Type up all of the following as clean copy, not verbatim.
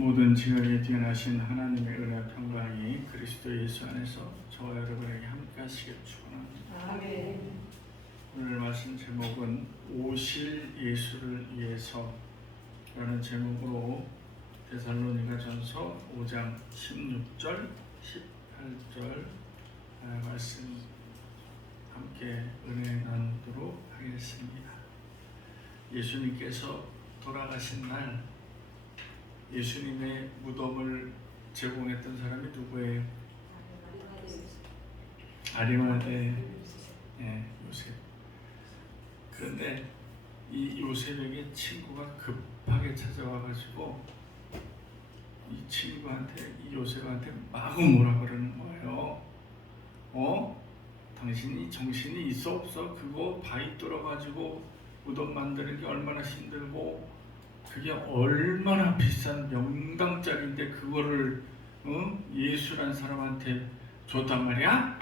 모든 지각에 뛰어나신 하나님의 은혜와 평강이 그리스도 예수 안에서 저와 여러분에게 함께 하시길 축원합니다. 아멘. 오늘 말씀 제목은 오실 예수를 위해서 라는 제목으로 데살로니가전서 5장 16절 18절 말씀 함께 은혜 나누도록 하겠습니다. 예수님께서 돌아가신 날 예수님의 무덤을 제공했던 사람이 누구예요? 아리마대 요셉. 그런데 이 요셉에게 친구가 급하게 찾아와가지고 이 친구한테, 이 요셉한테 마구 뭐라 그러는 거예요. 당신이 정신이 있어 없어? 그거 바위 뚫어가지고 무덤 만드는 게 얼마나 힘들고 그게 얼마나 비싼 명당짜리인데 그거를 예수란 사람한테 줬단 말이야?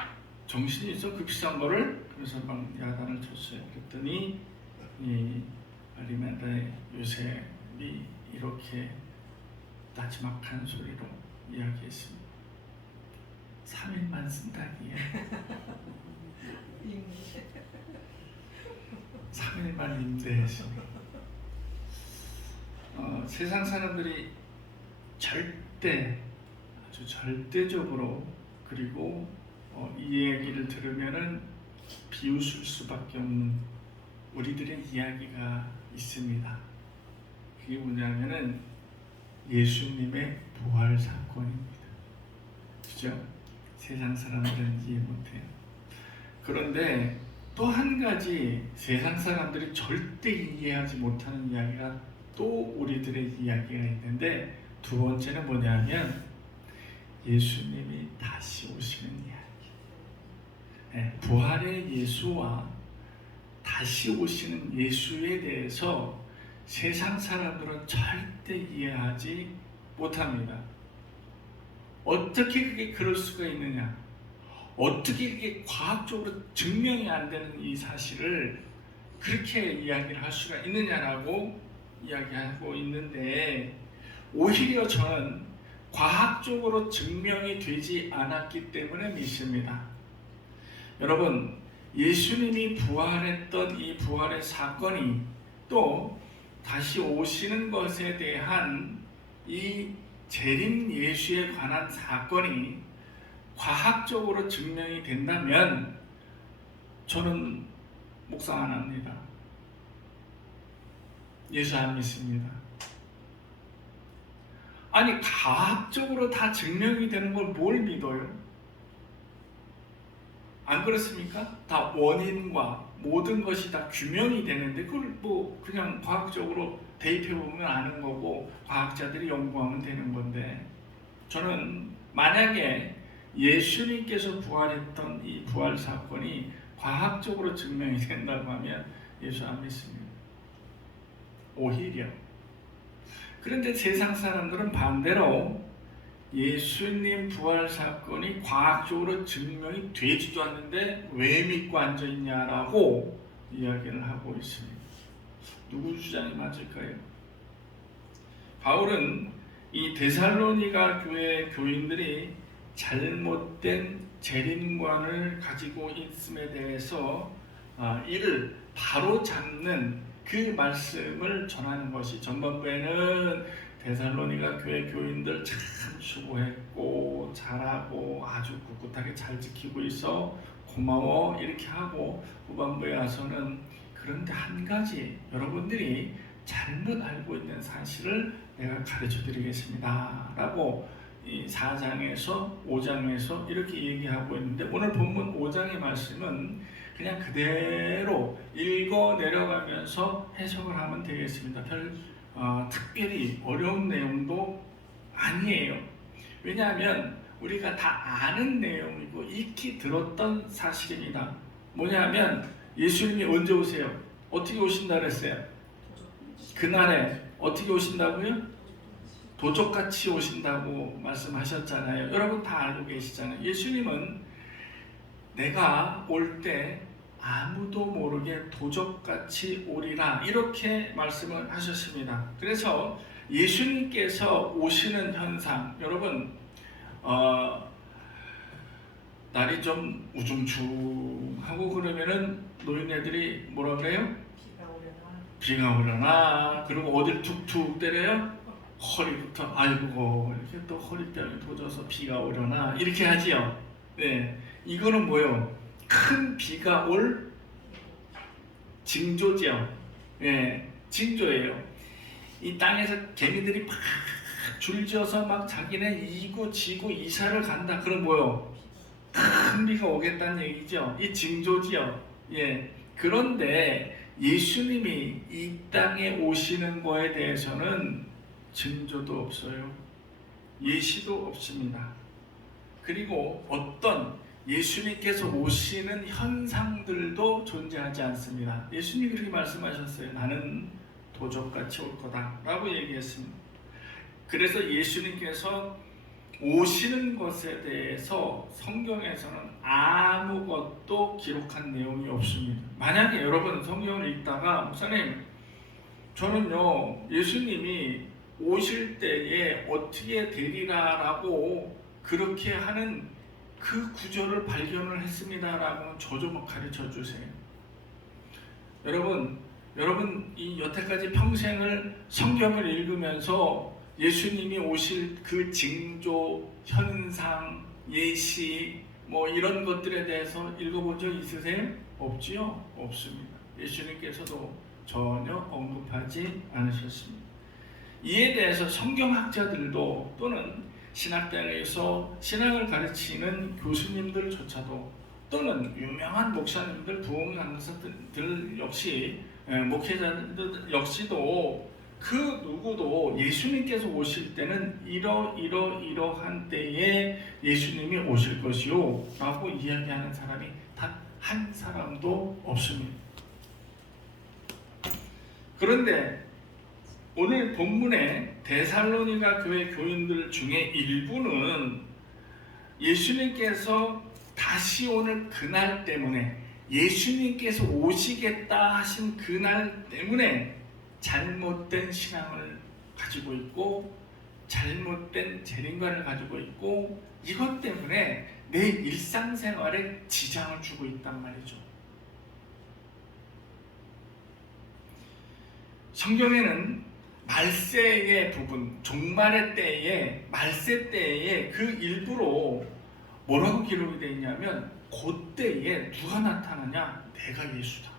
정신이 있어? 그 비싼 거를? 그래서 막 야단을 쳤어요. 그랬더니 이 아리마다의 요셉이 이렇게 나지막한 소리로 이야기했습니다. 3일만 쓴다기에 3일만 임대했습니다. 세상 사람들이 아주 절대적으로 그리고 이 얘기를 들으면은 비웃을 수밖에 없는 우리들의 이야기가 있습니다. 그게 뭐냐면은 예수님의 부활 사건입니다. 그죠? 세상 사람들은 이해 못해요. 그런데 또 한 가지 세상 사람들이 절대 이해하지 못하는 이야기가 또 우리들의 이야기가 있는데, 두 번째는 뭐냐면 예수님이 다시 오시는 이야기. 부활의 예수와 다시 오시는 예수에 대해서 세상 사람들은 절대 이해하지 못합니다. 어떻게 그게 그럴 수가 있느냐? 어떻게 그게 과학적으로 증명이 안 되는 이 사실을 그렇게 이야기를 할 수가 있느냐라고 이야기하고 있는데, 오히려 저는 과학적으로 증명이 되지 않았기 때문에 믿습니다. 여러분, 예수님이 부활했던 이 부활의 사건이 또 다시 오시는 것에 대한 이 재림 예수에 관한 사건이 과학적으로 증명이 된다면 저는 묵상 안 합니다. 예수 안 믿습니다. 아니, 과학적으로 다 증명이 되는 걸 뭘 믿어요? 안 그렇습니까? 다 원인과 모든 것이 다 규명이 되는데 그걸 뭐 그냥 과학적으로 대입해 보면 아는 거고 과학자들이 연구하면 되는 건데, 저는 만약에 예수님께서 부활했던 이 부활 사건이 과학적으로 증명이 된다고 하면 예수 안 믿습니다. 오히려. 그런데 세상 사람들은 반대로 예수님 부활 사건이 과학적으로 증명이 되지도 않는데 왜 믿고 앉아있냐라고 이야기를 하고 있습니다. 누구 주장이 맞을까요? 바울은 이 데살로니가 교회 교인들이 잘못된 재림관을 가지고 있음에 대해서 이를 바로잡는 그 말씀을 전하는 것이, 전반부에는 데살로니가 교회 교인들 참 수고했고 잘하고 아주 꿋꿋하게 잘 지키고 있어 고마워 이렇게 하고, 후반부에 와서는 그런데 한 가지 여러분들이 잘못 알고 있는 사실을 내가 가르쳐 드리겠습니다 라고 이 4장에서 5장에서 이렇게 얘기하고 있는데, 오늘 본문 5장의 말씀은 그냥 그대로 읽어 내려가면서 해석을 하면 되겠습니다. 특별히 어려운 내용도 아니에요. 왜냐하면 우리가 다 아는 내용이고 익히 들었던 사실입니다. 뭐냐면 예수님이 언제 오세요? 어떻게 오신다 그랬어요? 그날에 어떻게 오신다고요? 도적같이 오신다고 말씀하셨잖아요. 여러분 다 알고 계시잖아요. 예수님은 내가 올 때 아무도 모르게 도적같이 오리라 이렇게 말씀을 하셨습니다. 그래서 예수님께서 오시는 현상, 여러분 날이 좀 우중충하고 그러면은 노인네들이 뭐라 그래요? 비가 오려나. 그리고 어딜 툭툭 때려요? 허리부터. 아이고 이렇게 또 허리뼈를 도져서 비가 오려나 이렇게 하지요. 네, 이거는 뭐예요? 큰 비가 올 징조죠. 예, 징조예요. 이 땅에서 개미들이 막 줄지어서 막 자기네 이고 지고 이사를 간다. 그럼 뭐요? 큰 비가 오겠다는 얘기죠. 이 징조지요. 예. 그런데 예수님이 이 땅에 오시는 거에 대해서는 징조도 없어요. 예시도 없습니다. 그리고 어떤 예수님께서 오시는 현상들도 존재하지 않습니다. 예수님이 그렇게 말씀하셨어요. 나는 도적같이 올 거다 라고 얘기했습니다. 그래서 예수님께서 오시는 것에 대해서 성경에서는 아무것도 기록한 내용이 없습니다. 만약에 여러분 성경을 읽다가 목사님 저는요 예수님이 오실 때에 어떻게 되리라 라고 그렇게 하는 그 구절을 발견을 했습니다 라고 저 좀 가르쳐 주세요. 여러분 이 여태까지 평생을 성경을 읽으면서 예수님이 오실 그 징조, 현상, 예시 뭐 이런 것들에 대해서 읽어본 적 있으세요? 없지요? 없습니다. 예수님께서도 전혀 언급하지 않으셨습니다. 이에 대해서 성경학자들도 또는 신학당에서 신학을 가르치는 교수님들조차도 또는 유명한 목사님들, 부흥 강사들 역시 목회자들 역시도 그 누구도 예수님께서 오실 때는 이러한 때에 예수님이 오실 것이요 라고 이야기하는 사람이 단 한 사람도 없습니다. 그런데 오늘 본문에 데살로니가 교회 교인들 중에 일부는 예수님께서 다시 오는 그날 때문에 예수님께서 오시겠다 하신 그날 때문에 잘못된 신앙을 가지고 있고 잘못된 재림관을 가지고 있고 이것 때문에 내 일상생활에 지장을 주고 있단 말이죠. 성경에는 말세의 부분, 종말의 때에 말세 때에 그 일부로 뭐라고 기록이 되어 있냐면 그때에 누가 나타나냐? 내가 예수다.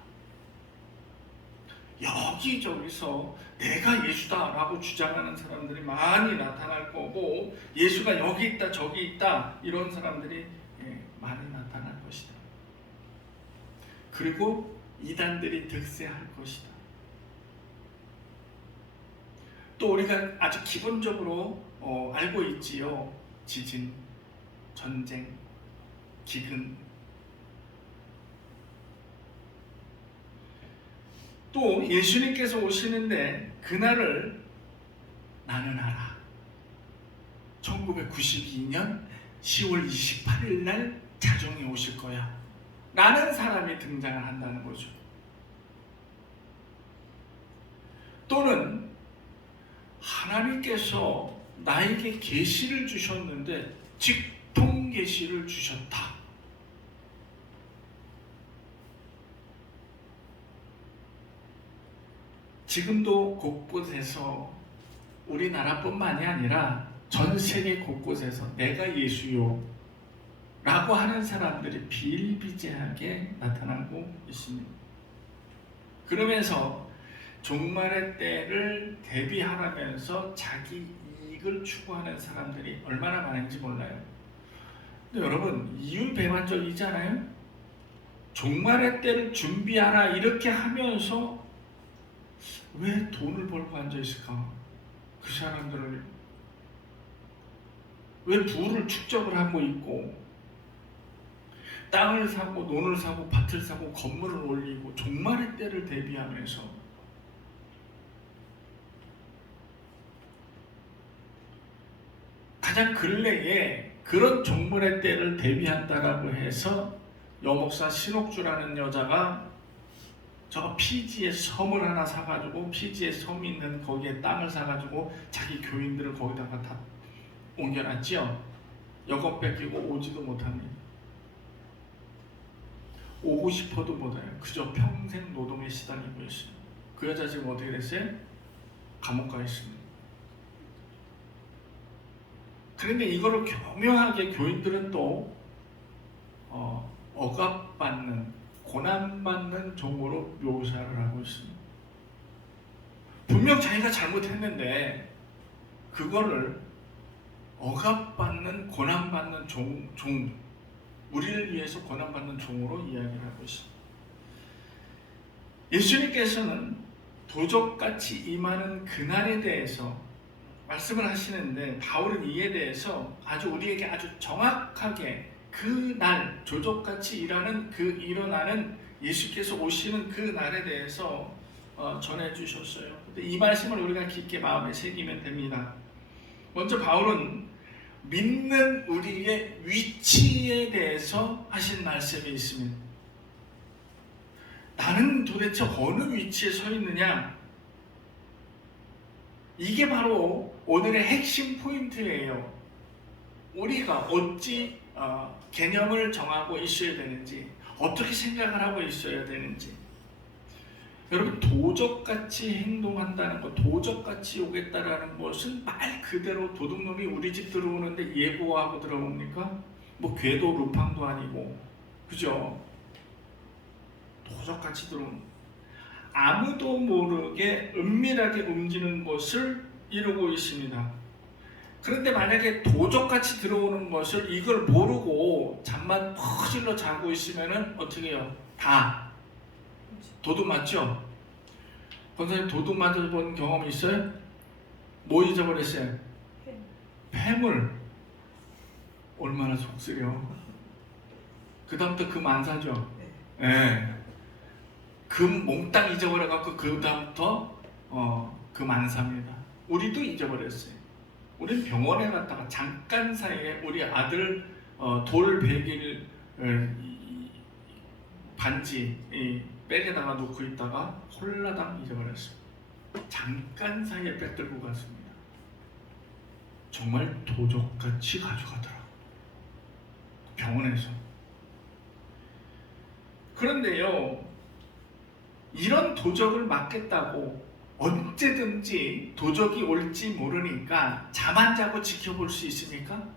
여기저기서 내가 예수다 라고 주장하는 사람들이 많이 나타날 거고 예수가 여기 있다 저기 있다 이런 사람들이 많이 나타날 것이다. 그리고 이단들이 득세할 것이다. 또 우리가 아주 기본적으로 알고 있지요. 지진, 전쟁, 기근. 또 예수님께서 오시는데 그날을 나는 알아. 1992년 10월 28일 날 자정에 오실 거야. 라는 사람이 등장을 한다는 거죠. 또는 하나님께서 나에게 계시를 주셨는데 직통 계시를 주셨다. 지금도 곳곳에서 우리나라뿐만이 아니라 전 세계 곳곳에서 내가 예수요 라고 하는 사람들이 비일비재하게 나타나고 있습니다. 그러면서 종말의 때를 대비하라면서 자기 이익을 추구하는 사람들이 얼마나 많은지 몰라요. 근데 여러분 이율배반적이잖아요. 종말의 때를 준비하라 이렇게 하면서 왜 돈을 벌고 앉아있을까? 그 사람들을 왜 부를 축적을 하고 있고 땅을 사고 논을 사고 밭을 사고 건물을 올리고 종말의 때를 대비하면서 가장 근래에 그런 종말의 때를 대비한다라고 해서 여목사 신옥주라는 여자가 저 피지에 섬을 하나 사가지고 피지에 섬이 있는 거기에 땅을 사가지고 자기 교인들을 거기다가 다 옮겨놨지요. 여권 뺏기고 오지도 못합니다. 오고 싶어도 못해요. 그저 평생 노동에 시달리고 있어요. 그 여자 지금 어떻게 됐어요? 감옥 가 있습니다. 그런데 이거를 교묘하게 교인들은 또 억압받는, 고난받는 종으로 묘사를 하고 있습니다. 분명 자기가 잘못했는데 그거를 억압받는, 고난받는 종, 우리를 위해서 고난받는 종으로 이야기를 하고 있습니다. 예수님께서는 도적같이 임하는 그날에 대해서 말씀을 하시는데, 바울은 이에 대해서 아주 우리에게 아주 정확하게 그날, 조적같이 일어나는 예수께서 오시는 그 날에 대해서 전해주셨어요. 근데 이 말씀을 우리가 깊게 마음에 새기면 됩니다. 먼저 바울은 믿는 우리의 위치에 대해서 하신 말씀이 있습니다. 나는 도대체 어느 위치에 서 있느냐? 이게 바로 오늘의 핵심 포인트예요. 우리가 어찌 개념을 정하고 있어야 되는지, 어떻게 생각을 하고 있어야 되는지. 여러분, 도적같이 행동한다는 것, 도적같이 오겠다라는 것은 말 그대로 도둑놈이 우리 집 들어오는데 예보하고 들어옵니까? 뭐 궤도 루팡도 아니고, 그죠? 도적같이 들어오는, 아무도 모르게 은밀하게 움직이는 것을 이루고 있습니다. 그런데 만약에 도적같이 들어오는 것을 이걸 모르고 잠만 퍼질러 자고 있으면은 어떻게 해요? 다 도둑 맞죠? 권사님 도둑 맞아본 경험 있어요? 뭐 잊어버렸어요? 폐물. 얼마나 속쓰려. 그 다음부터 금 안 사죠? 네. 금 몽땅 잊어버려갖고 그 다음부터 금 안 삽니다. 우리도 잊어버렸어요. 우리는 병원에 갔다가 잠깐 사이에 우리 아들 돌 베길 반지 백에다가 놓고 있다가 홀라당 잊어버렸어요. 잠깐 사이에 빼들고 갔습니다. 정말 도적같이 가져가더라고요. 병원에서. 그런데요, 이런 도적을 막겠다고 언제든지 도적이 올지 모르니까 잠 안 자고 지켜볼 수 있습니까?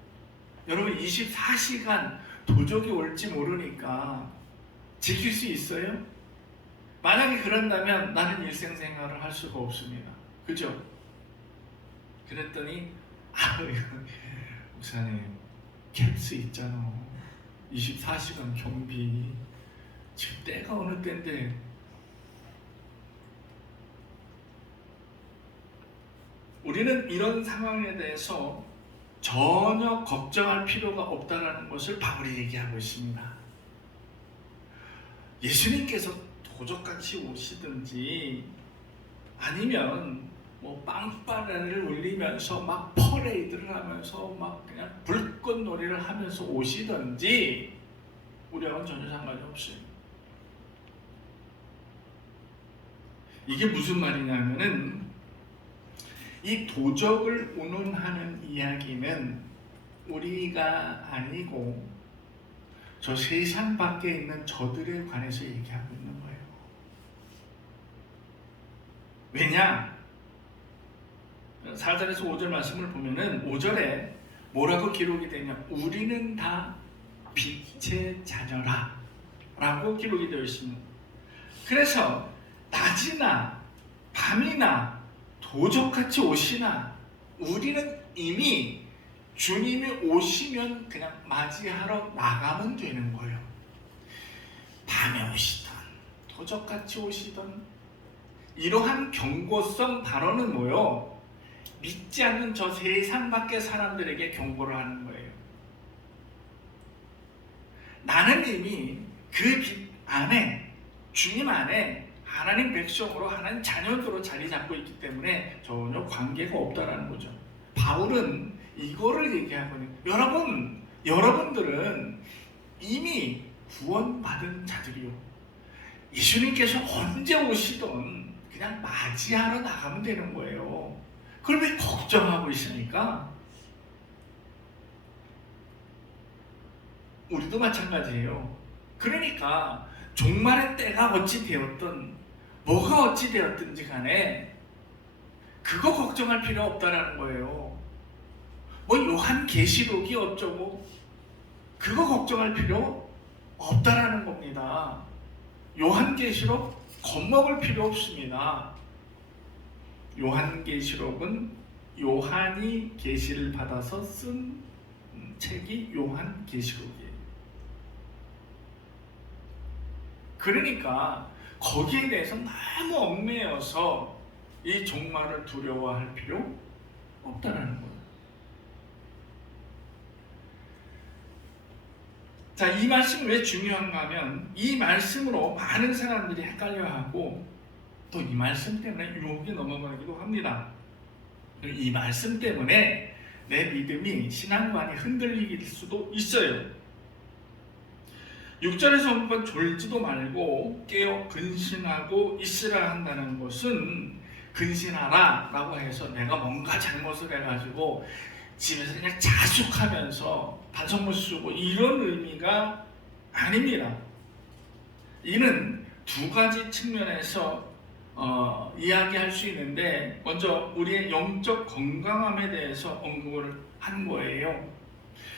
여러분, 24시간 도적이 올지 모르니까 지킬 수 있어요? 만약에 그런다면 나는 일생생활을 할 수가 없습니다. 그죠? 그랬더니 목사님 캡스 있잖아. 24시간 경비. 지금 때가 어느 때인데 우리는 이런 상황에 대해서 전혀 걱정할 필요가 없다는 것을 바울이 얘기하고 있습니다. 예수님께서 도적같이 오시든지 아니면 뭐 빵빠레를 울리면서 막 퍼레이드를 하면서 막 그냥 불꽃놀이를 하면서 오시든지 우리하고는 전혀 상관이 없어요. 이게 무슨 말이냐면은 이 도적을 운운하는 이야기는 우리가 아니고 저 세상 밖에 있는 저들에 관해서 얘기하고 있는 거예요. 왜냐? 4절에서 5절 말씀을 보면은 5절에 뭐라고 기록이 되냐? 우리는 다 빛의 자녀라 라고 기록이 되어 있습니다. 그래서 낮이나 밤이나 도적같이 오시나 우리는 이미 주님이 오시면 그냥 맞이하러 나가면 되는 거예요. 밤에 오시던 도적같이 오시던 이러한 경고성 발언은 뭐요? 믿지 않는 저 세상 밖의 사람들에게 경고를 하는 거예요. 나는 이미 그 빛 안에, 주님 안에 하나님 백성으로, 하나님 자녀들로 자리 잡고 있기 때문에 전혀 관계가 없다라는 거죠. 바울은 이거를 얘기하거든요. 여러분들은 이미 구원받은 자들이요. 예수님께서 언제 오시든 그냥 맞이하러 나가면 되는 거예요. 그걸 왜 걱정하고 있습니까? 우리도 마찬가지예요. 그러니까 종말의 때가 어찌 되었든 뭐가 어찌 되었든지 간에 그거 걱정할 필요 없다라는 거예요. 뭐 요한계시록이 어쩌고 그거 걱정할 필요 없다라는 겁니다. 요한계시록 겁먹을 필요 없습니다. 요한계시록은 요한이 계시를 받아서 쓴 책이 요한계시록이에요. 그러니까 거기에 대해서 너무 얽매여서 이 종말을 두려워할 필요 없다라는 거예요. 자, 이 말씀이 왜 중요한가 하면 이 말씀으로 많은 사람들이 헷갈려하고 또 이 말씀 때문에 유혹에 넘어가기도 합니다. 이 말씀 때문에 내 믿음이 신앙관이 흔들릴 수도 있어요. 6절에서 한번 졸지도 말고 깨어 근신하고 있으라 한다는 것은 근신하라 라고 해서 내가 뭔가 잘못을 해가지고 집에서 그냥 자숙하면서 반성문 쓰고 이런 의미가 아닙니다. 이는 두 가지 측면에서 이야기할 수 있는데 먼저 우리의 영적 건강함에 대해서 언급을 한 거예요.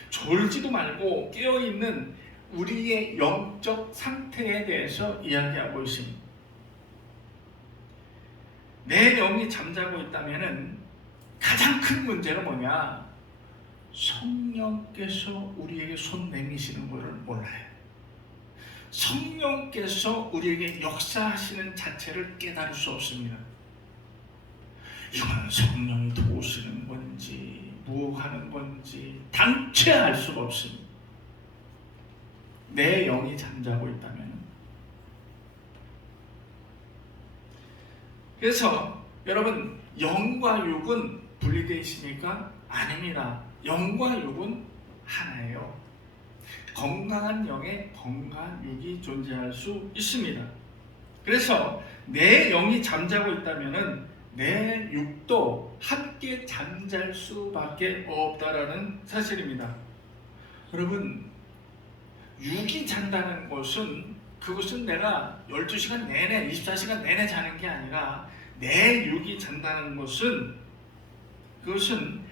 졸지도 말고 깨어있는 우리의 영적 상태에 대해서 이야기하고 있습니다. 내 영이 잠자고 있다면 가장 큰 문제는 뭐냐? 성령께서 우리에게 손 내미시는 것을 몰라요. 성령께서 우리에게 역사하시는 자체를 깨달을 수 없습니다. 이건 성령이 도우시는 건지 무엇하는 건지 당최 알 수가 없습니다. 내 영이 잠자고 있다면. 그래서 여러분, 영과 육은 분리되어 있습니까? 아닙니다. 영과 육은 하나예요. 건강한 영에 건강한 육이 존재할 수 있습니다. 그래서 내 영이 잠자고 있다면 내 육도 함께 잠잘 수밖에 없다라는 사실입니다. 여러분, 육이 잔다는 것은 그것은 내가 12시간 내내 24시간 내내 자는 게 아니라 내 육이 잔다는 것은 그것은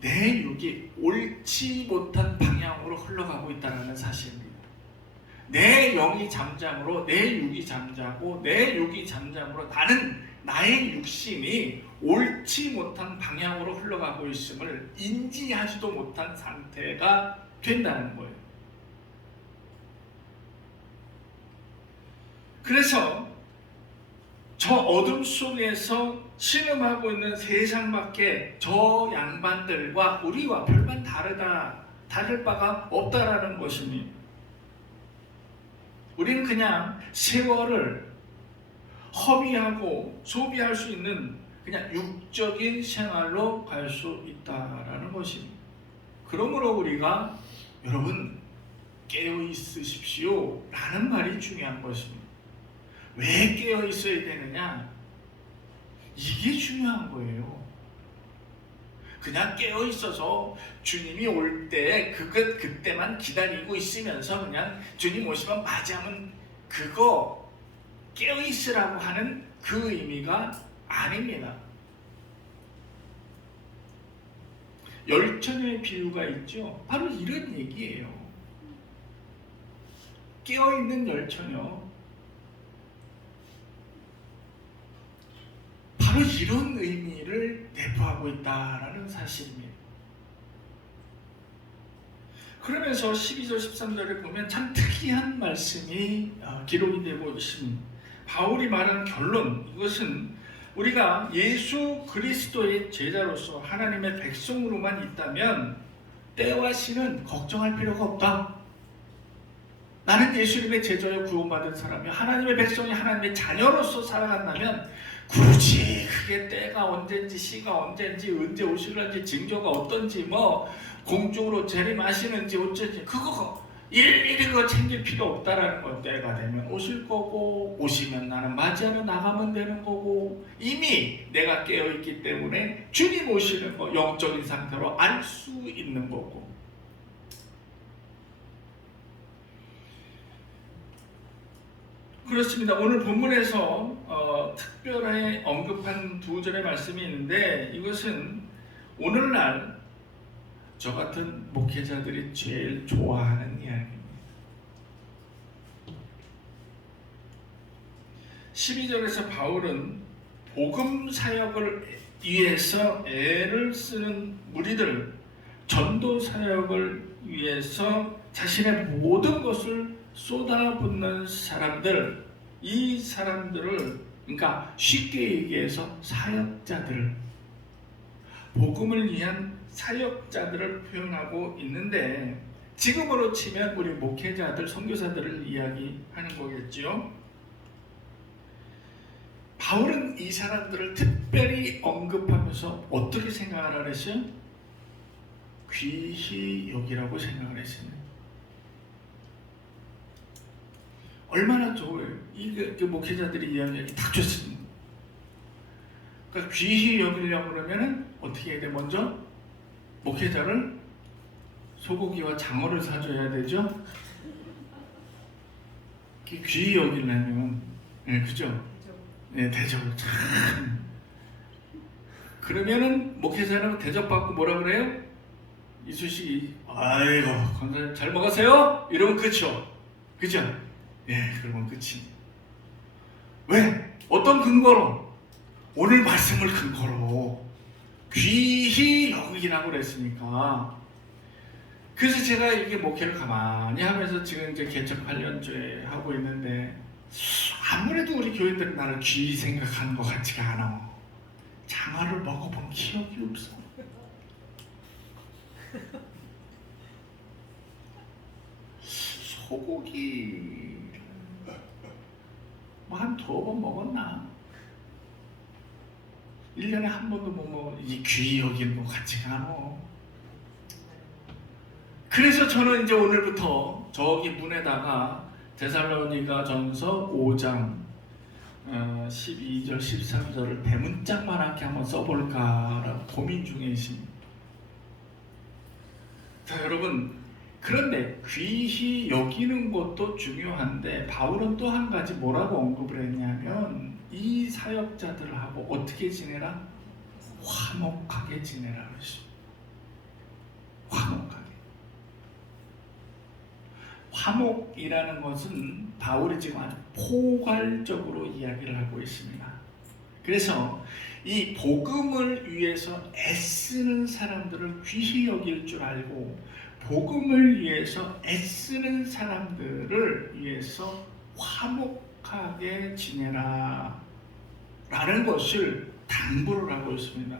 내 육이 옳지 못한 방향으로 흘러가고 있다는 사실입니다. 내 영이 잠잠으로 내 육이 잠자고 내 육이 잠잠으로 나의 육신이 옳지 못한 방향으로 흘러가고 있음을 인지하지도 못한 상태가 된다는 거예요. 그래서 저 어둠 속에서 신음하고 있는 세상 밖에 저 양반들과 우리와 별반 다를 바가 없다라는 것입니다. 우리는 그냥 세월을 허비하고 소비할 수 있는 그냥 육적인 생활로 갈 수 있다라는 것입니다. 그러므로 우리가 여러분 깨어 있으십시오 라는 말이 중요한 것입니다. 왜 깨어 있어야 되느냐? 이게 중요한 거예요. 그냥 깨어 있어서 주님이 올 때 그때만 기다리고 있으면서 그냥 주님 오시면 맞이하면 그거 깨어 있으라고 하는 그 의미가 아닙니다. 열처녀의 비유가 있죠. 바로 이런 얘기예요. 깨어 있는 열처녀. 바로 이런 의미를 내포하고 있다라는 사실입니다. 그러면서 12절 13절에 보면 참 특이한 말씀이 기록이 되고 있습니다. 바울이 말한 결론, 이것은 우리가 예수 그리스도의 제자로서 하나님의 백성으로만 있다면 때와 시는 걱정할 필요가 없다. 나는 예수님의 제자여 구원받은 사람이요 하나님의 백성이 하나님의 자녀로서 살아간다면 굳이 그게 때가 언젠지 시가 언젠지 언제 오실런지 징조가 어떤지 뭐 공중으로 재림하시는지 어쩐지 그거 일일이 그거 챙길 필요 없다라는 것. 때가 되면 오실 거고, 오시면 나는 맞이하러 나가면 되는 거고, 이미 내가 깨어있기 때문에 주님 오시는 거 영적인 상태로 알 수 있는 거고. 그렇습니다. 오늘 본문에서 특별히 언급한 두 절의 말씀이 있는데, 이것은 오늘날 저 같은 목회자들이 제일 좋아하는 이야기입니다. 12절에서 바울은 복음 사역을 위해서 애를 쓰는 무리들, 전도 사역을 위해서 자신의 모든 것을 쏟아붓는 사람들, 이 사람들을, 그러니까 쉽게 얘기해서 사역자들을, 복음을 위한 사역자들을 표현하고 있는데, 지금으로 치면 우리 목회자들, 선교사들을 이야기하는 거겠죠. 바울은 이 사람들을 특별히 언급하면서 어떻게 생각을 했어요? 귀히 여기라고 생각을 했습니다. 얼마나 좋아요. 이 목회자들이 이야기하기 딱 좋습니다. 그러니까 귀히 여기려고 그러면은 어떻게 해야 돼? 먼저 목회자를 소고기와 장어를 사줘야 되죠. 귀히 여기려면, 네, 그죠? 네, 대접을 참. 그러면은 목회자는 대접받고 뭐라 그래요? 이수씨, 아이고 건사님 잘 먹었어요? 이러면 그쵸? 그죠? 예, 그러면 끝이. 왜? 어떤 근거로? 오늘 말씀을 근거로 귀히 여기라고 그랬으니까. 그래서 제가 이게 목회를 가만히 하면서 지금 이제 개척 8년째 하고 있는데, 아무래도 우리 교인들은 나를 귀히 생각하는 것 같지가 않아. 장어를 먹어본 기억이 없어. 소고기 뭐 한 2번 먹었나? 1년에 한 번도 못 먹어. 이 귀히 여기는 것 같지가 않아. 그래서 저는 이제 오늘부터 저기 문에다가 데살로니가 전서 5장 12절 13절을 대문짝만하게 한번 써볼까라고 고민 중에 있습니다. 자, 여러분, 그런데 귀히 여기는 것도 중요한데 바울은 또 한 가지 뭐라고 언급을 했냐면, 이 사역자들하고 어떻게 지내라? 화목하게 지내라 그러십니다. 화목하게. 화목이라는 것은 바울이 지금 아주 포괄적으로 이야기를 하고 있습니다. 그래서 이 복음을 위해서 애쓰는 사람들을 귀히 여길 줄 알고, 복음을 위해서 애쓰는 사람들을 위해서 화목하게 지내라 라는 것을 당부를 하고 있습니다.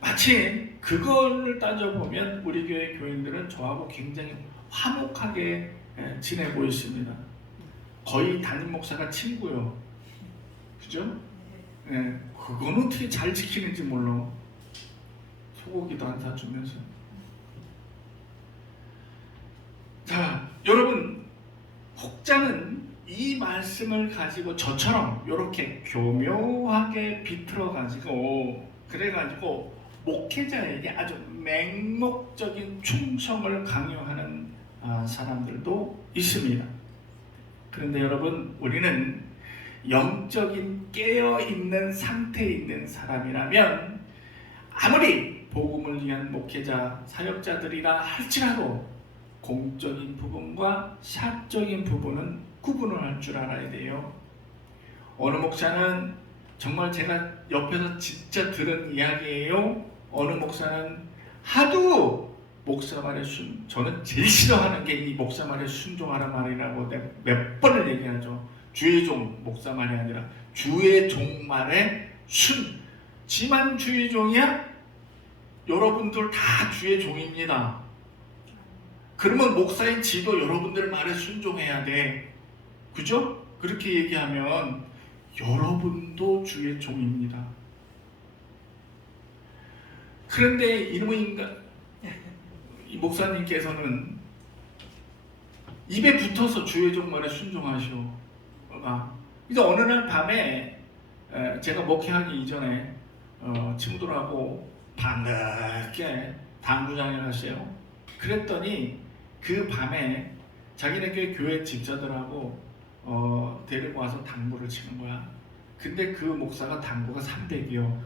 마치 그걸 따져보면 우리 교회 교인들은 저하고 굉장히 화목하게 지내고 있습니다. 거의 담임 목사가 친구요. 그죠? 네, 그건 어떻게 잘 지키는지 몰라. 소고기도 안 사주면서. 자, 여러분, 혹자는 이 말씀을 가지고 저처럼 이렇게 교묘하게 비틀어가지고, 그래가지고 목회자에게 아주 맹목적인 충성을 강요하는 사람들도 있습니다. 그런데 여러분, 우리는 영적인 깨어있는 상태에 있는 사람이라면 아무리 복음을 위한 목회자, 사역자들이라 할지라도 공적인 부분과 사적인 부분은 구분을 할 줄 알아야 돼요. 어느 목사는, 정말 제가 옆에서 진짜 들은 이야기예요. 어느 목사는 하도 목사 말에 저는 제일 싫어하는 게 이 목사 말에 순종하라 말이라고 몇 번을 얘기하죠. 주의 종, 목사 말이 아니라 주의 종 말에 지만 주의 종이야? 여러분들 다 주의 종입니다. 그러면 목사인 지도 여러분들 말에 순종해야 돼. 그죠? 그렇게 얘기하면 여러분도 주의 종입니다. 그런데 이놈의 인간, 이 목사님께서는 입에 붙어서 주의 종말에 순종하시오가. 그래서 어느 날 밤에 제가 목회하기 이전에 친구들하고 반갑게 당구장에 갔어요. 그랬더니 그 밤에 자기네 교회 집사들하고 데리고 와서 당구를 치는 거야. 근데 그 목사가 당구가 300이요.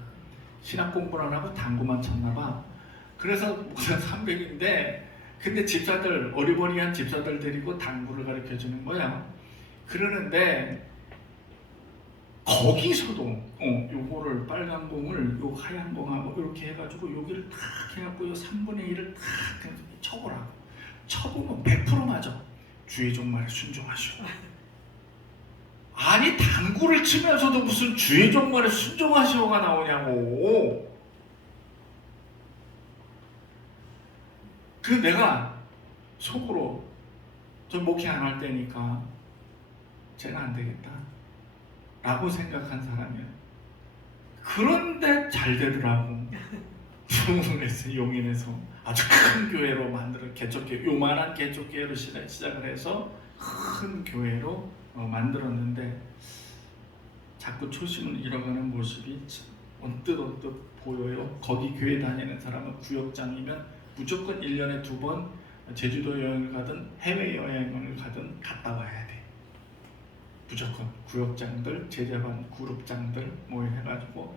신학 공부를 안 하고 당구만 쳤나 봐. 그래서 목사 300인데 근데 집사들, 어리버리한 집사들 데리고 당구를 가르쳐 주는 거야. 그러는데 거기서도 요거를 빨간 공을 요 하얀 공하고 이렇게 해가지고 여기를 탁 해갖고 요 3분의 1을 탁 쳐보라고. 쳐보면 100% 맞아. 주의 종말에 순종하시오. 아니 당구를 치면서도 무슨 주의 종말에 순종하시오가 나오냐고. 그 내가 속으로 저 목회 안 할 때니까 쟤는 안 되겠다 라고 생각한 사람이야. 그런데 잘 되더라고. 부흥에서 용인에서 아주 큰 교회로 만들어 개척교회, 요만한 개척교회로 시작을 해서 큰 교회로 만들었는데 자꾸 초심을 잃어가는 모습이 언뜻 보여요. 거기 교회 다니는 사람은 구역장이면 무조건 1년에 2번 제주도 여행을 가든 해외여행을 가든 갔다 와야 돼. 무조건 구역장들, 제자반 그룹장들 모여해가지고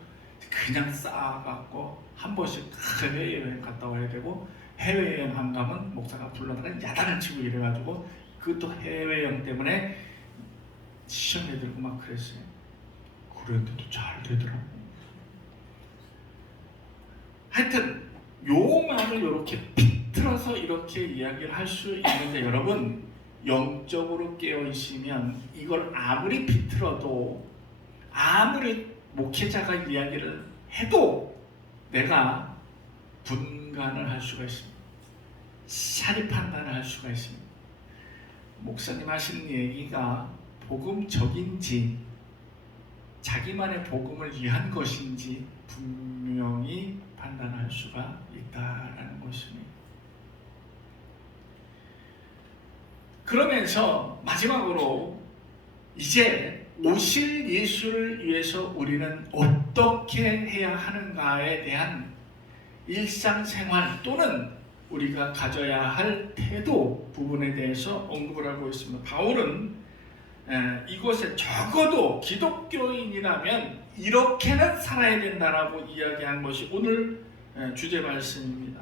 그냥 쌓아갖고 한 번씩 해외여행 갔다 와야 되고, 해외여행 안 가면 목사가 불러다가 야단을 치고 이래가지고 그것도 해외여행 때문에 시험에 들고 막 그랬어요. 그랬는데도 잘 되더라고. 하여튼 요 말을 이렇게 비틀어서 이렇게 이야기를 할 수 있는데, 여러분 영적으로 깨어있으면 이걸 아무리 비틀어도, 아무리 목회자가 이야기를 해도 내가 분간을 할 수가 있습니다. 사리 판단을 할 수가 있습니다. 목사님 하시는 얘기가 복음적인지 자기만의 복음을 위한 것인지 분명히 판단할 수가 있다라는 것입니다. 그러면서 마지막으로 이제 오실 예수를 위해서 우리는 어떻게 해야 하는가에 대한 일상생활 또는 우리가 가져야 할 태도 부분에 대해서 언급을 하고 있습니다. 바울은 이곳에 적어도 기독교인이라면 이렇게는 살아야 된다라고 이야기한 것이 오늘 주제 말씀입니다.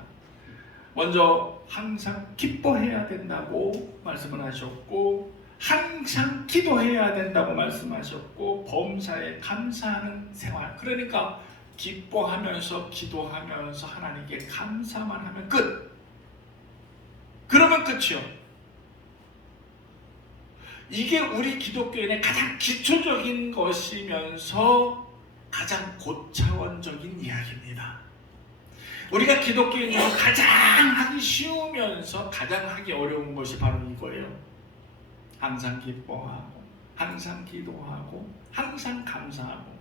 먼저 항상 기뻐해야 된다고 말씀을 하셨고, 항상 기도해야 된다고 말씀하셨고, 범사에 감사하는 생활. 그러니까 기뻐하면서 기도하면서 하나님께 감사만 하면 끝. 그러면 끝이요. 이게 우리 기독교인의 가장 기초적인 것이면서 가장 고차원적인 이야기입니다. 우리가 기독교인으로 가장 하기 쉬우면서 가장 하기 어려운 것이 바로 이거예요. 항상 기뻐하고, 항상 기도하고, 항상 감사하고.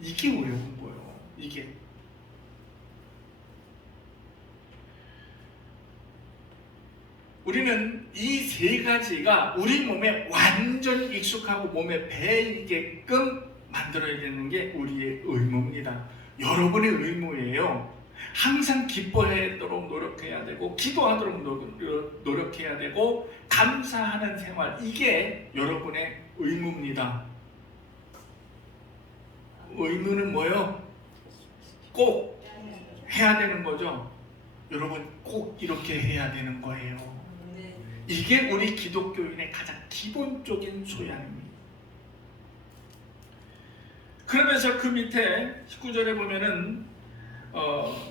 이게 어려운 거예요. 이게. 우리는 이 세 가지가 우리 몸에 완전히 익숙하고 몸에 배이게끔 만들어야 되는 게 우리의 의무입니다. 여러분의 의무예요. 항상 기뻐하도록 노력해야 되고, 기도하도록 노력해야 되고, 감사하는 생활. 이게 여러분의 의무입니다. 의무는 뭐예요? 꼭 해야 되는 거죠. 여러분 꼭 이렇게 해야 되는 거예요. 이게 우리 기독교인의 가장 기본적인 소양입니다. 그러면서 그 밑에 19절에 보면은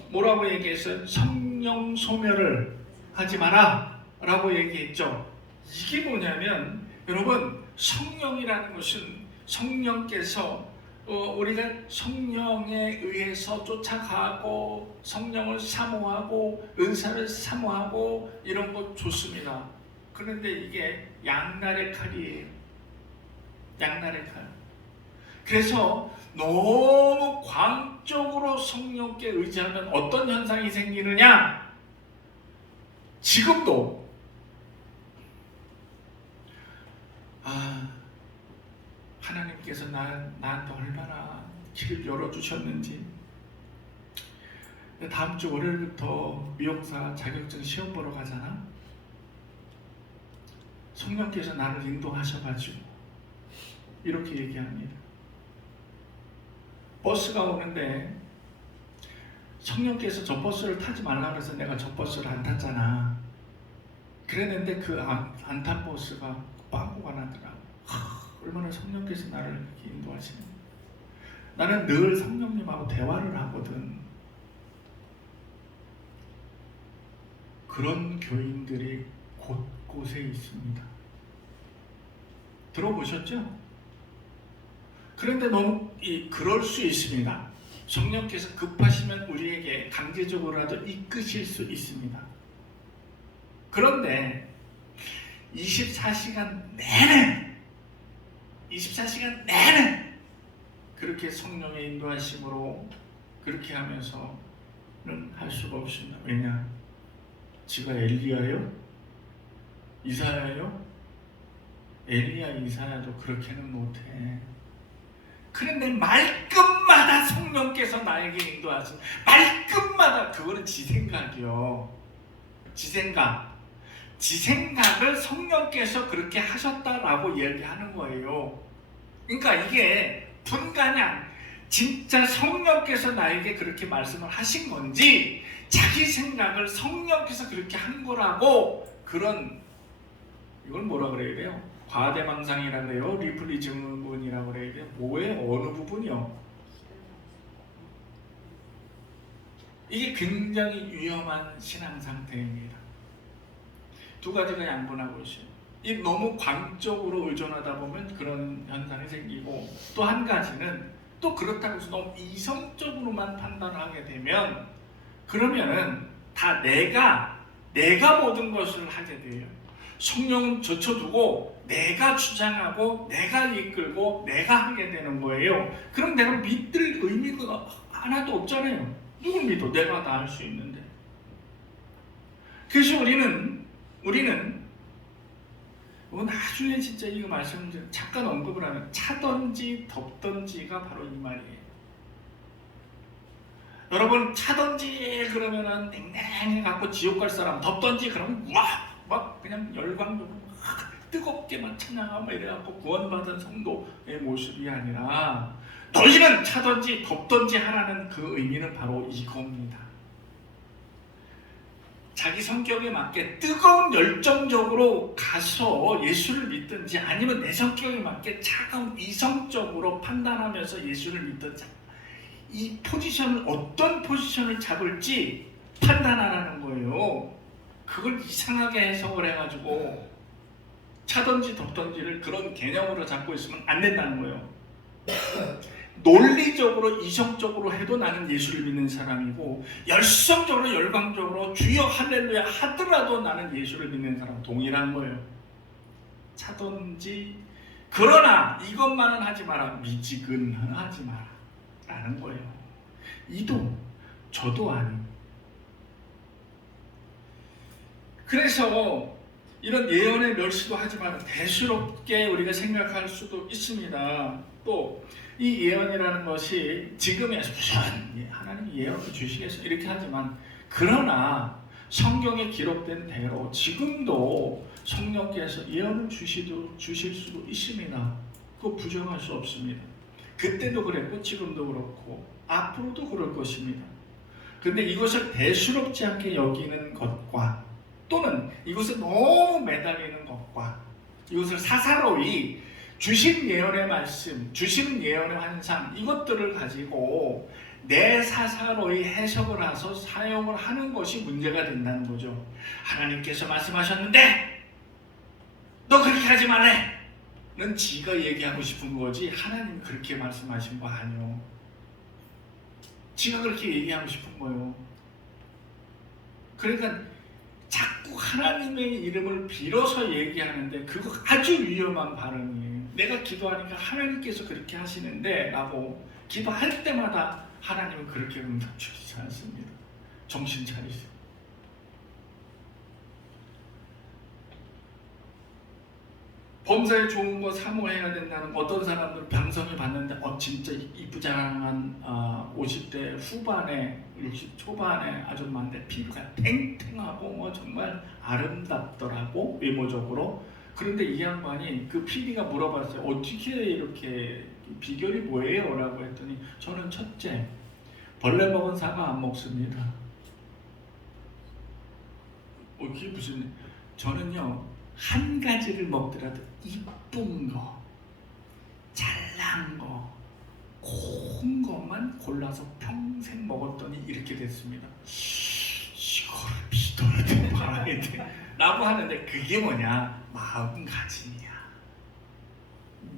뭐라고 얘기했어요? 성령 소멸을 하지 마라 라고 얘기했죠. 이게 뭐냐면, 여러분 성령이라는 것은 성령께서 우리가 성령에 의해서 쫓아가고 성령을 사모하고 은사를 사모하고 이런 거 좋습니다. 그런데 이게 양날의 칼이에요. 양날의 칼. 그래서 너무 광적으로 성령께 의지하면 어떤 현상이 생기느냐? 지금도 하나님께서 나한테 얼마나 길을 열어주셨는지. 다음 주 월요일부터 미용사 자격증 시험 보러 가잖아. 성령께서 나를 인도하셔가지고 이렇게 얘기합니다. 버스가 오는데 성령께서 저 버스를 타지 말라 그래서 내가 저 버스를 안 탔잖아. 그랬는데 그 안 탄 버스가 빵꾸가 나더라. 얼마나 성령께서 나를 이렇게 인도하시는. 나는 늘 성령님하고 대화를 하거든. 그런 교인들이 곳곳에 있습니다. 들어보셨죠? 그런데 너무 그럴 수 있습니다. 성령께서 급하시면 우리에게 강제적으로라도 이끄실 수 있습니다. 그런데 24시간 내내 그렇게 성령의 인도하심으로 그렇게 하면서는 할 수가 없습니다. 왜냐? 지가 엘리야요? 이사야요? 엘리야, 이사야도 그렇게는 못해. 그런데 말끝마다 성령께서 나에게 인도하신, 말끝마다. 그거는 지 생각이요. 지 생각을 성령께서 그렇게 하셨다라고 얘기하는 거예요. 그러니까 이게 분간양, 진짜 성령께서 나에게 그렇게 말씀을 하신 건지 자기 생각을 성령께서 그렇게 한 거라고, 그런, 이걸 뭐라 그래야 돼요? 과대망상이라 그래요? 리플리즘문이라 그래야 돼요? 뭐의 어느 부분이요? 이게 굉장히 위험한 신앙 상태입니다. 두 가지가 양분하고 있어요. 이 너무 광적으로 의존하다 보면 그런 현상이 생기고, 또 한 가지는 또 그렇다고 해서 너무 이성적으로만 판단하게 되면, 그러면은 다 내가 모든 것을 하게 돼요. 성령은 젖혀두고 내가 주장하고 내가 이끌고 내가 하게 되는 거예요. 그럼 내가 믿을 의미가 하나도 없잖아요. 누굴 믿어? 내가 다 할 수 있는데. 그래서 우리는 나중에 진짜 이거 말씀을 잠깐 언급을 하면, 차든지 덥든지가 바로 이 말이에요. 여러분, 차든지 그러면은 냉랭해갖고 지옥 갈 사람, 덥든지 그러면 막 그냥 열광적으로 뜨겁게만 찬양하고 이래갖고 구원받은 성도의 모습이 아니라, 너희는 차든지 덥든지 하라는 그 의미는 바로 이겁니다. 자기 성격에 맞게 뜨거운 열정적으로 가서 예수를 믿든지, 아니면 내 성격에 맞게 차가운 이성적으로 판단하면서 예수를 믿든지, 이 포지션을, 어떤 포지션을 잡을지 판단하라는 거예요. 그걸 이상하게 해석을 해가지고 차든지 덥든지를 그런 개념으로 잡고 있으면 안 된다는 거예요. 논리적으로 이성적으로 해도 나는 예수를 믿는 사람이고, 열성적으로 열광적으로 주여 할렐루야 하더라도 나는 예수를 믿는 사람, 동일한 거예요. 차든지. 그러나 이것만은 하지 마라, 미지근하지 마라 라는 거예요. 이도 저도 아닌. 그래서 이런 예언의 멸시도 하지만 대수롭게 우리가 생각할 수도 있습니다. 또 이 예언이라는 것이 지금에서 무슨 하나님이 예언을 주시겠어 이렇게 하지만, 그러나 성경에 기록된 대로 지금도 성령께서 예언을 주실 수도 있습니다. 그거 부정할 수 없습니다. 그때도 그랬고 지금도 그렇고 앞으로도 그럴 것입니다. 그런데 이것을 대수롭지 않게 여기는 것과, 또는 이것에 너무 매달리는 것과, 이것을 사사로이 주신 예언의 말씀, 주신 예언의 환상, 이것들을 가지고 내 사사로이 해석을 해서 사용을 하는 것이 문제가 된다는 거죠. 하나님께서 말씀하셨는데 너 그렇게 하지 말래 는 지가 얘기하고 싶은 거지, 하나님 그렇게 말씀하신 거 아니요. 지가 그렇게 얘기하고 싶은 거예요. 그러니까 자꾸 하나님의 이름을 빌어서 얘기하는데 그거 아주 위험한 발언이에요. 내가 기도하니까 하나님께서 그렇게 하시는데 라고 기도할 때마다 하나님은 그렇게 응답 주시지 않습니다. 정신 차리세요. 범사에 좋은 거 사모해야 된다는 거. 어떤 사람들은 병성이 봤는데 진짜 이쁘장한 50대 후반에 60 초반에 아줌마인데 피부가 탱탱하고 뭐 정말 아름답더라고 외모적으로. 그런데 이 양반이 그 PD가 물어봤어요. 어떻게 이렇게 비결이 뭐예요? 라고 했더니 저는 첫째, 벌레 먹은 사과 안 먹습니다. 그게 무슨, 저는요 한 가지를 먹더라도 이쁜 거, 잘난 거, 고운 것만 골라서 평생 먹었더니 이렇게 됐습니다. 이거를 믿어야 돼, 말아야 돼 라고 하는데, 그게 뭐냐? 마음가짐이야.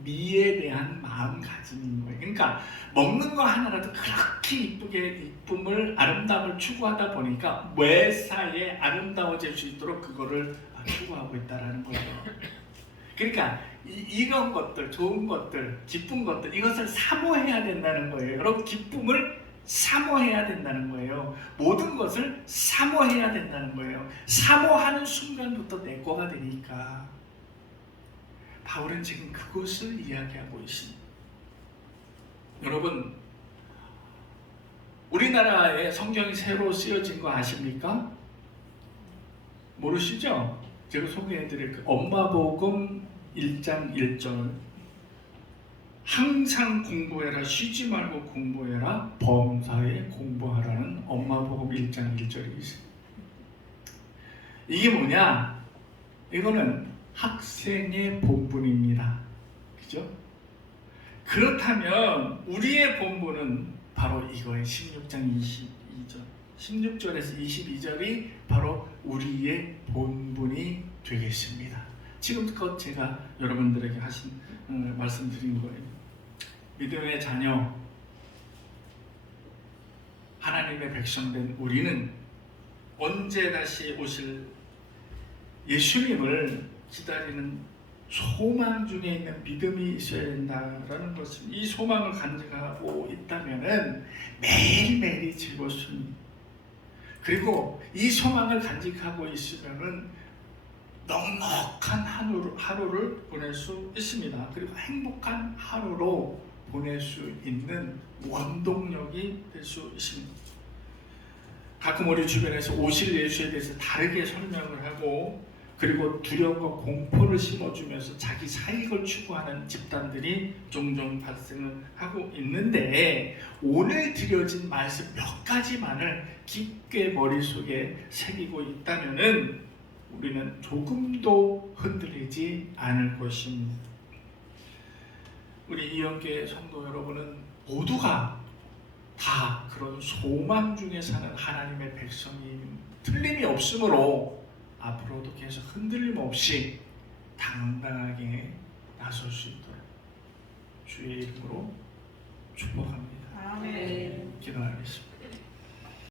미에 대한 마음가짐인 거예요. 그러니까 먹는 거 하나라도 그렇게 이쁨을, 아름다움을 추구하다 보니까 매사에 아름다워질 수 있도록 그거를 추구하고 있다는 거죠. 그러니까 이런 것들, 좋은 것들, 기쁜 것들, 이것을 사모해야 된다는 거예요. 여러분, 기쁨을 사모해야 된다는 거예요. 모든 것을 사모해야 된다는 거예요. 사모하는 순간부터 내 거가 되니까. 바울은 지금 그것을 이야기하고 있습니다. 여러분, 우리나라에 성경이 새로 쓰여진 거 아십니까? 모르시죠? 제가 소개해드릴 그 엄마복음 1장 1절, 항상 공부해라, 쉬지 말고 공부해라, 범사에 공부하라는 엄마복음 1장 1절이 있습니다. 이게 뭐냐? 이거는 학생의 본분입니다. 그죠? 그렇다면 우리의 본분은 바로 이거예요. 16장 22절, 16절에서 22절이 바로 우리의 본분이 되겠습니다. 지금껏 제가 여러분들에게 말씀드린 거예요. 믿음의 자녀, 하나님의 백성된 우리는 언제 다시 오실 예수님을 기다리는 소망 중에 있는 믿음이 있어야 된다라는 것을, 이 소망을 간직하고 있다면은 매일매일이 즐겁습니다. 그리고 이 소망을 간직하고 있으면은 넉넉한 하루를 보낼 수 있습니다. 그리고 행복한 하루로 보낼 수 있는 원동력이 될 수 있습니다. 가끔 우리 주변에서 오실 예수에 대해서 다르게 설명을 하고, 그리고 두려움과 공포를 심어주면서 자기 사익을 추구하는 집단들이 종종 발생을 하고 있는데, 오늘 드려진 말씀 몇 가지만을 깊게 머릿속에 새기고 있다면은 우리는 조금도 흔들리지 않을 것입니다. 우리 이영교회 성도 여러분은 모두가 다 그런 소망 중에 사는 하나님의 백성이 틀림이 없으므로 앞으로도 계속 흔들림 없이 당당하게 나설 수 있도록 주의 이름으로 축복합니다. 아멘. 기도하겠습니다.